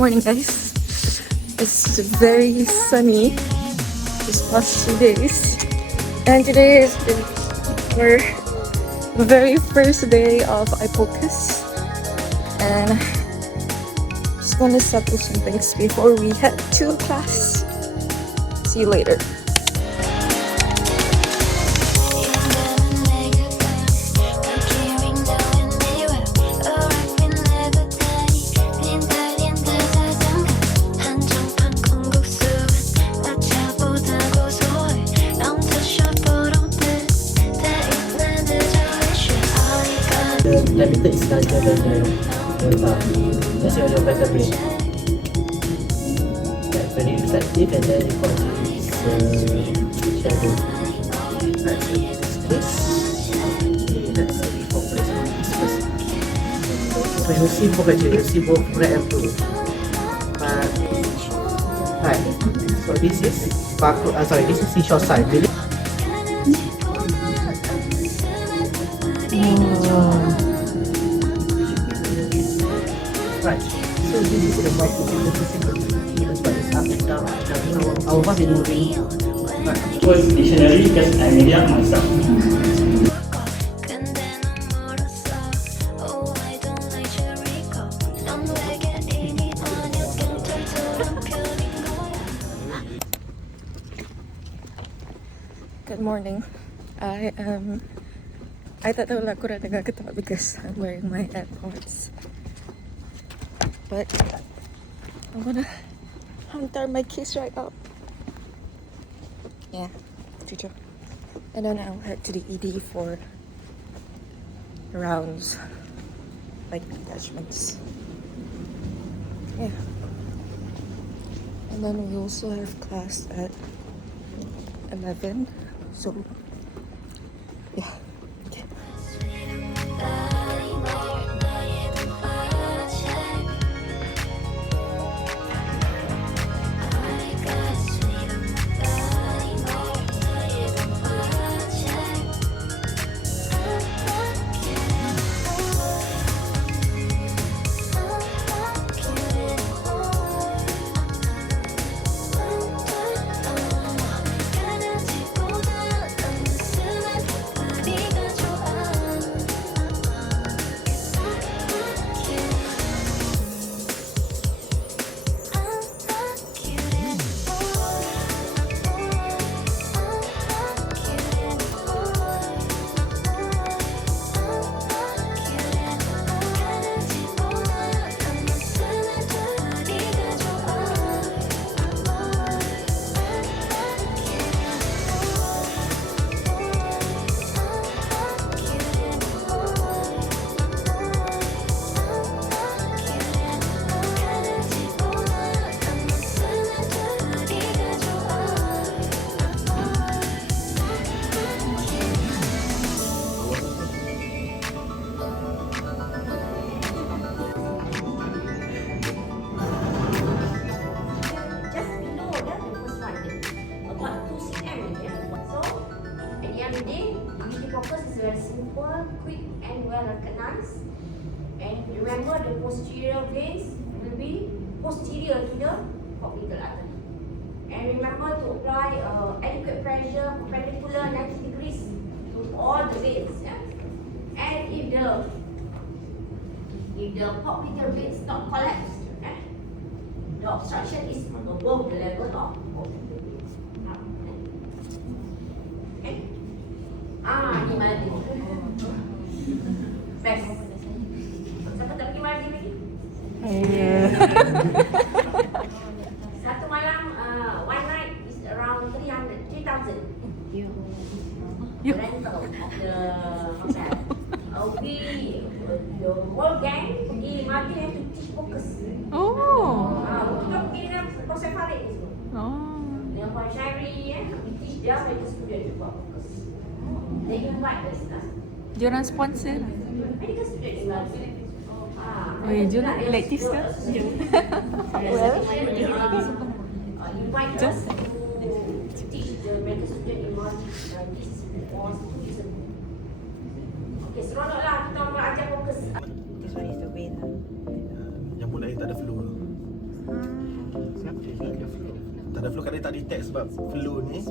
morning, guys. It's very sunny this past 2 days, and today is our very first day of iFocus, and just want to settle some things before we head to class. See you later. The diameter is larger than the delta. That's your vertebrae. That's very reflective, and then you continue this shadow. That's this. Let's see before place on this first. So you see both actually, you see both red and blue. But right. So this is barcode. Sorry, this is seashore side. Really? Right, so this is the bottom of the physical. That's why it's up and down. Our bus is moving. Right. Was dictionary because I made it up myself. Good morning. I tak tahu lah korang dengar ke tak because I'm wearing my AirPods. But I'm gonna hantar my kids right up. Yeah, jujur. And then I'll head to the ED for rounds, like attachments. Yeah. And then we also have class at 11. So yeah. Okay. Quick and well recognized, and remember the posterior veins will be posterior to the orbital artery, and remember to apply adequate pressure perpendicular 90 degrees to all the veins, yeah? And if the popliteal veins not collapse, yeah? The obstruction is above the level of popliteal veins. Okay? Ni malam best. Siapa tak pergi malam lagi? Satu malam, one night is around 3,000. The rental of the hotel. The whole gang pergi Mati have to teach focus. Kita pergi dengan proses Farid ni semua. Dengan Puan Syari, we teach dia medical student juga focus. They invite us. Diorang sponsor. Medical student invite. Weh, jom lah elective ke? Well, invite us to teach the medical student in March. This was 2 years ago. Okay, seronoklah kita belajar fokus. This one is the vein. Yang pun air tak ada flu. Tak ada flu kadang tak detect sebab flu ni.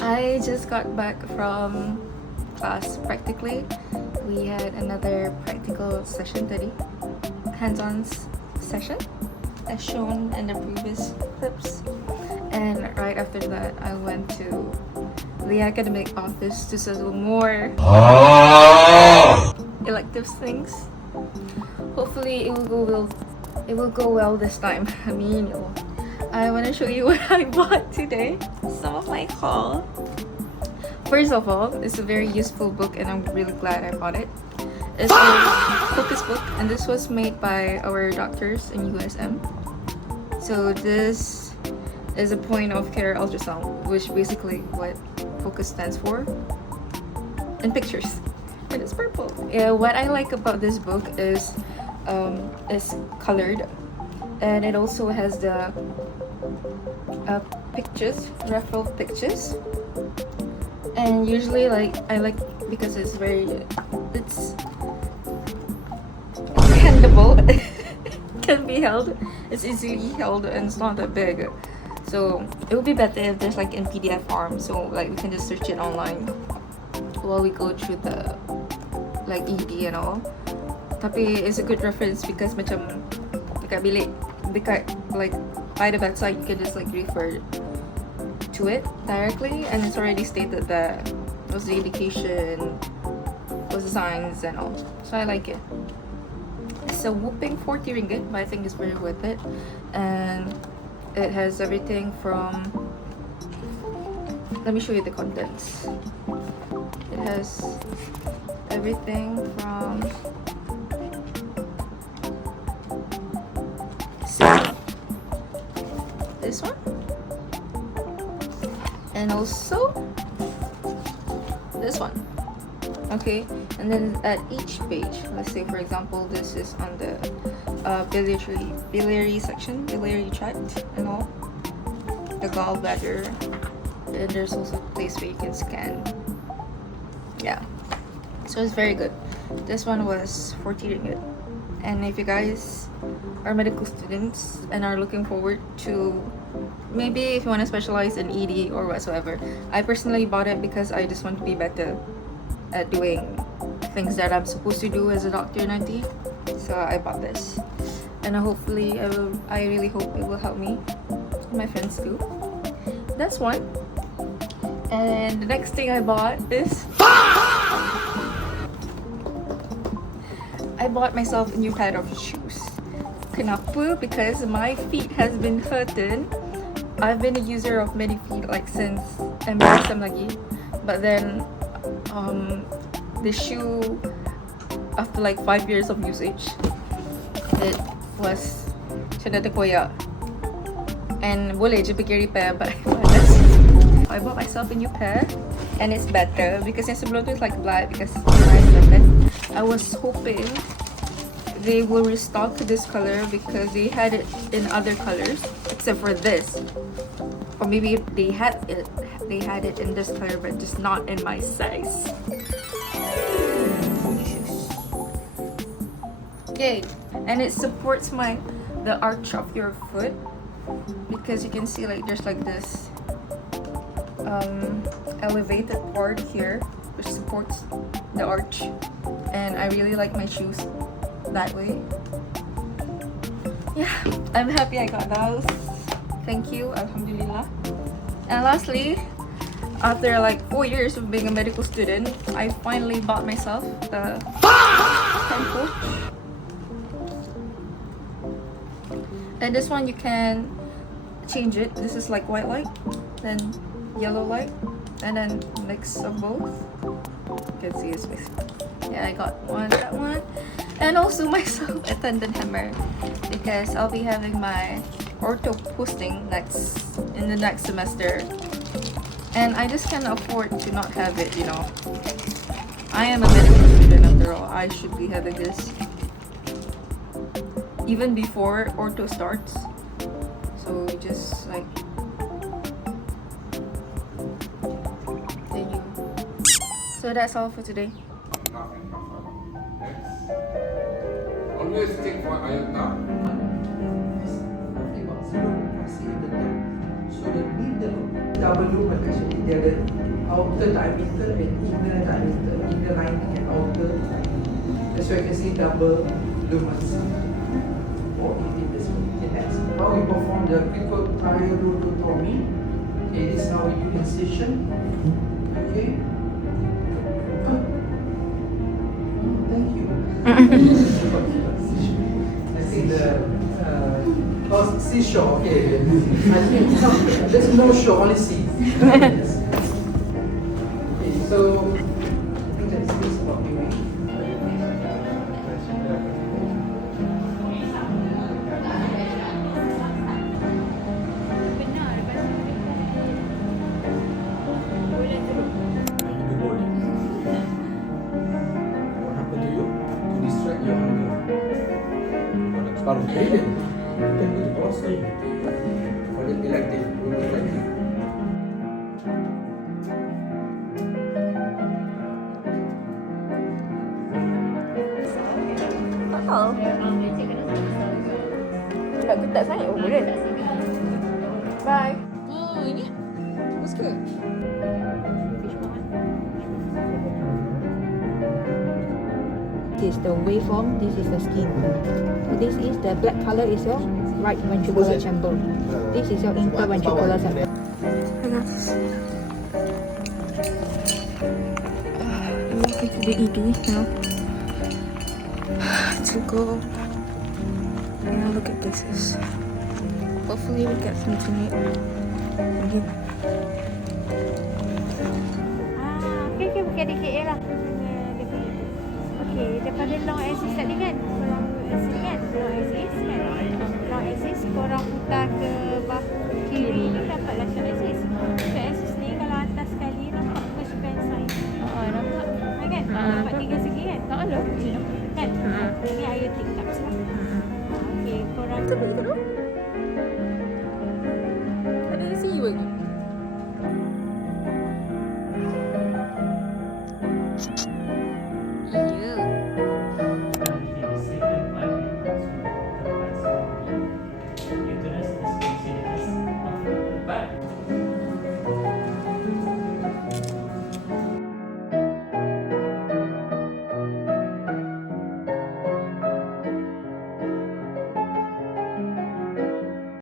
I just got back from class practically. We had another practical session today, hands-on session as shown in the previous clips. And right after that, I went to the academic office to settle more elective things. Hopefully it will go well this time. I mean, I want to show you what I bought today. Some of my haul. First of all, it's a very useful book and I'm really glad I bought it. It's a focus book and this was made by our doctors in USM. So this is a point of care ultrasound, which basically what focus stands for in pictures. And it's purple. Yeah, what I like about this book is it's colored and it also has the pictures, referral pictures. And usually I like because it's handable. Can be held. It's easily held and it's not that big. So it would be better if there's like in PDF form, so like we can just search it online while we go through the like ED and all. Tapi it's a good reference because macam dekat like by the bedside you can just like refer to it directly and it's already stated that what's the indication, what's the signs and all. So I like it. It's a whooping 40 ringgit, but I think it's very worth it. And it has everything from, let me show you the contents. It has everything from this one and also this one. Okay, and then at each page, let's say for example this is on the biliary section, biliary tract and all, the gallbladder, and there's also a place where you can scan. Yeah, so it's very good. This one was 40 ringgit. And if you guys are medical students and are looking forward to, maybe if you want to specialize in ED or whatsoever, I personally bought it because I just want to be better at doing things that I'm supposed to do as a doctor in IT. So I bought this, and hopefully I really hope it will help me and my friends too. That's one. And the next thing I bought is I bought myself a new pair of shoes. Kenapa? Because my feet has been hurting. I've been a user of Medifeet like since MSM lagi, but then the shoe, after like 5 years of usage, it was macam dah terkoyak and boleh je pergi repair, but I bought myself a new pair and it's better because yang sebelum tu is like black because I was hoping they will restock this color because they had it in other colors except for this, or maybe they had it in this color but just not in my size. Yay! And it supports the arch of your foot because you can see like there's like this elevated part here which supports the arch, and I really like my shoes that way. Yeah, I'm happy I got those. Thank you, alhamdulillah. And lastly, after like 4 years of being a medical student, I finally bought myself the pen pouch. And this one you can change it. This is like white light, then yellow light, and then mix of both. You can see it's mixed. Yeah, I got that one. And also myself a tendon hammer because I'll be having my ortho posting in the next semester. And I just can't afford to not have it, you know. I am a medical student after all. I should be having this even before ortho starts. So just like thank you. So that's all for today. Always check for iota. see in the top. So the middle double lumen actually, they are the outer diameter and inner diameter, inner lining and outer lining. That's why you can see double lumens or in this one. Okay, next. How we perform the cricothyroidotomy. Okay, this is how we do incision. Okay. Thank you. I think the seashore. Okay. I think there's no shore, only sea. Yes. Okay, so I think that's this about viewing. What happened to you? To distract your hunger. It's part of training. You can go to counseling for the elective. Tak tahu. Nak ketat sangat pun boleh. Bye. Oh, ini. Bagus ke? This is the waveform, this is the skin. So this is the black color is your right ventricular chamber. This is your interventricular chamber. I'm walking to the ED now to go. Now look at this. Hopefully we get some tonight. Okay, bukan dikit je lah. Okay, daripada long axis tadi kan, korang axis kan, long axis kan, long axis korang putar ke bahu kiri ni dapatlah short axis. Short axis ni kalau atas sekali nampak push band sign. Nampak kan? Nampak tiga segi kan? Kan? Ini air tick cups lah. Okay, korang